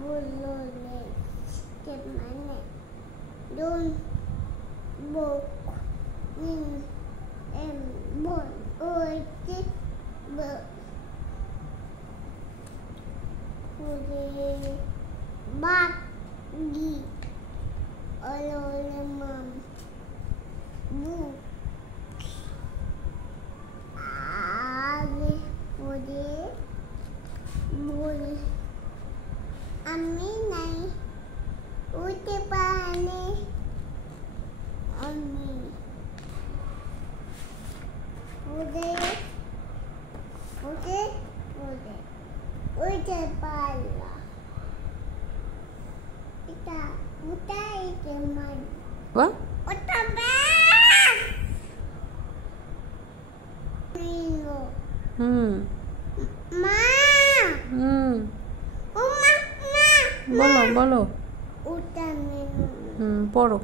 boleh kemana don bok min bon oke boleh bagi oleh mam bu boleh আমি নাই উঠতে পারি আমি উঠতে পারলাম এটা উঠাই কেমন উঠবে মা বলো বলো পড়ো।